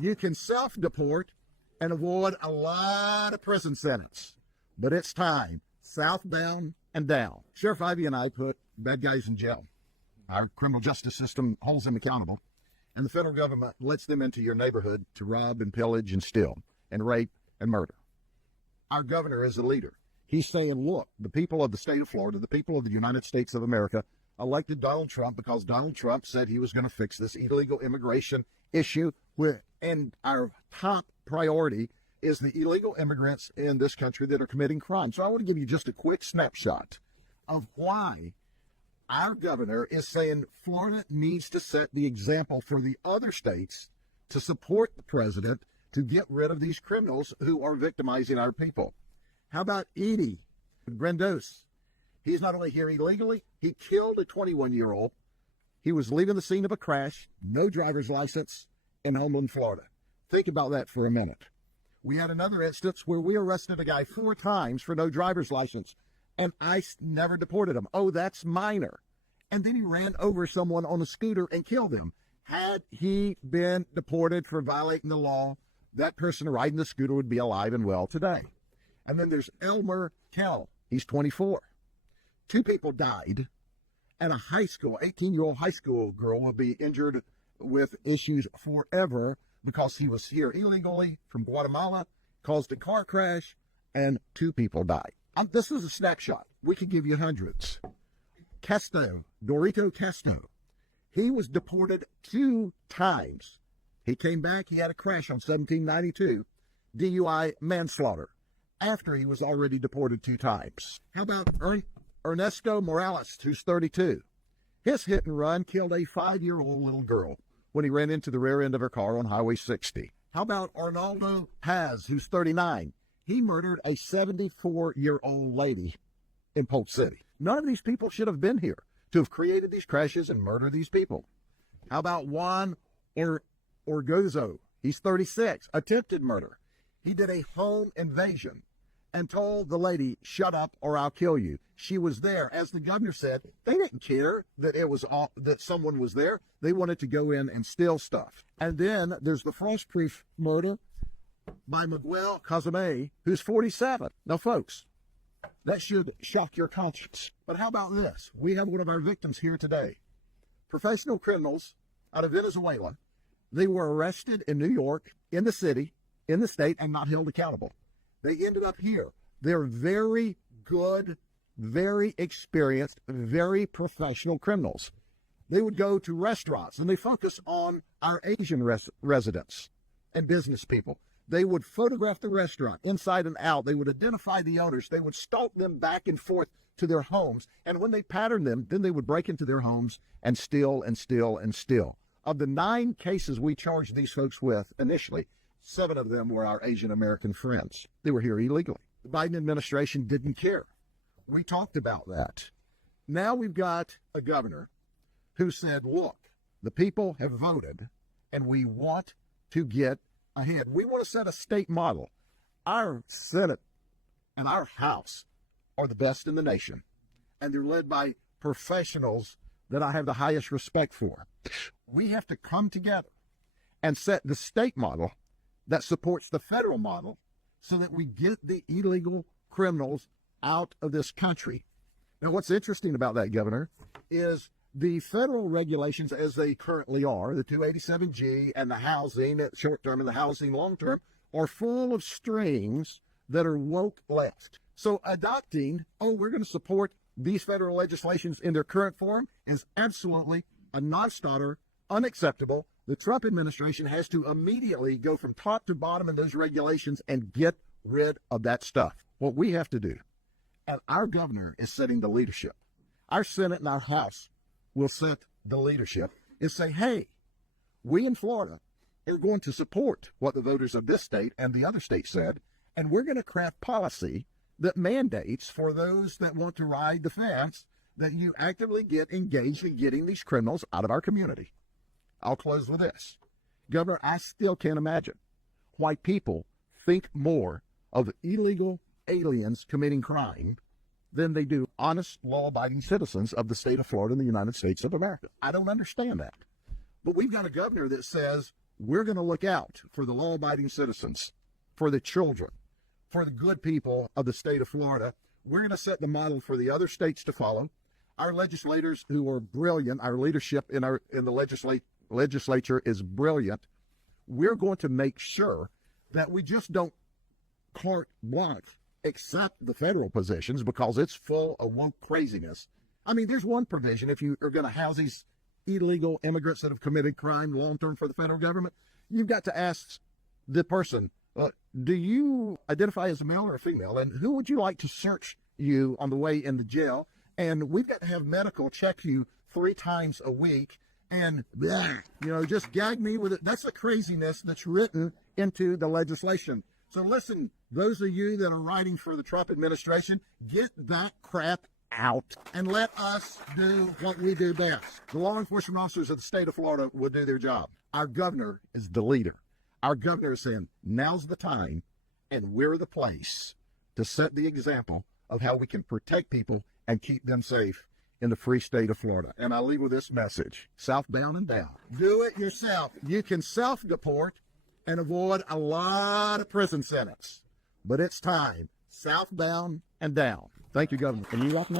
You can self-deport and avoid a lot of prison sentence. But it's time, southbound and down. Sheriff Ivey and I put bad guys in jail. Our criminal justice system holds them accountable, and the federal government lets them into your neighborhood to rob and pillage and steal and rape and murder. Our governor is a leader. He's saying, look, the people of the state of Florida, the people of the United States of America, elected Donald Trump because Donald Trump said he was going to fix this illegal immigration issue. And our top priority is the illegal immigrants in this country that are committing crime. So I want to give you just a quick snapshot of why our governor is saying Florida needs to set the example for the other states to support the president to get rid of these criminals who are victimizing our people. How about Edie Grandos? He's not only here illegally, he killed a 21-year-old. He was leaving the scene of a crash, no driver's license, in Homeland, Florida. Think about that for a minute. We had another instance where we arrested a guy 4 times for no driver's license, and ICE never deported him. Oh, that's minor. And then he ran over someone on a scooter and killed him. Had he been deported for violating the law, that person riding the scooter would be alive and well today. And then there's Elmer Kell. He's 24. 2 people died, and a high school, 18-year-old high school girl will be injured with issues forever because he was here illegally from Guatemala, caused a car crash, and 2 people died. This is a snapshot. We could give you hundreds. Casto, Dorito Casto, he was deported 2 times. He came back, he had a crash on 1792, DUI manslaughter, after he was already deported 2 times. How about Ernesto Morales, who's 32? His hit and run killed a 5-year-old little girl when he ran into the rear end of her car on Highway 60. How about Arnaldo Paz, who's 39? He murdered a 74-year-old lady in Polk City. None of these people should have been here to have created these crashes and murdered these people. How about Juan Orgozo? He's 36, attempted murder. He did a home invasion and told the lady, shut up or I'll kill you. She was there. As the governor said, they didn't care that that someone was there. They wanted to go in and steal stuff. And then there's the Frostproof murder by Miguel Cazame, who's 47. Now, folks, that should shock your conscience. But how about this? We have one of our victims here today. Professional criminals out of Venezuela. They were arrested in New York, in the city, in the state, and not held accountable. They ended up here. They're very good, very experienced, very professional criminals. They would go to restaurants, and they focus on our Asian residents and business people. They would photograph the restaurant inside and out. They would identify the owners. They would stalk them back and forth to their homes. And when they patterned them, then they would break into their homes and steal and steal and steal. Of the 9 cases we charged these folks with initially, 7 of them were our Asian American friends. They were here illegally. The Biden administration didn't care. We talked about that. Now we've got a governor who said, look, the people have voted and we want to get ahead. We want to set a state model. Our Senate and our House are the best in the nation, and they're led by professionals that I have the highest respect for. We have to come together and set the state model that supports the federal model so that we get the illegal criminals out of this country. Now, what's interesting about that, Governor, is the federal regulations as they currently are, the 287G and the housing short-term and the housing long-term, are full of strings that are woke left. So adopting, we're going to support these federal legislations in their current form is absolutely a non-starter, unacceptable. The Trump administration has to immediately go from top to bottom in those regulations and get rid of that stuff. What we have to do, and our governor is setting the leadership, our Senate and our House will set the leadership, is say, hey, we in Florida are going to support what the voters of this state and the other states said, and we're going to craft policy that mandates for those that want to ride the fence that you actively get engaged in getting these criminals out of our community. I'll close with this. Governor, I still can't imagine why people think more of illegal aliens committing crime than they do honest, law-abiding citizens of the state of Florida and the United States of America. I don't understand that. But we've got a governor that says we're going to look out for the law-abiding citizens, for the children, for the good people of the state of Florida. We're going to set the model for the other states to follow. Our legislators, who are brilliant, our leadership in the legislature is brilliant. We're going to make sure that we just don't carte blanche accept the federal positions, because it's full of woke craziness. I mean, there's one provision: if you are going to house these illegal immigrants that have committed crime long-term for the federal government, you've got to ask the person, do you identify as a male or a female? And who would you like to search you on the way into jail? And we've got to have medical check you 3 times a week. And, just gag me with it. That's the craziness that's written into the legislation. So listen, those of you that are writing for the Trump administration, get that crap out and let us do what we do best. The law enforcement officers of the state of Florida will do their job. Our governor is the leader. Our governor is saying, now's the time, and we're the place to set the example of how we can protect people and keep them safe in the free state of Florida. And I'll leave with this message: southbound and down. Do it yourself. You can self-deport and avoid a lot of prison sentence, but it's time, southbound and down. Thank you, Governor. And you welcome.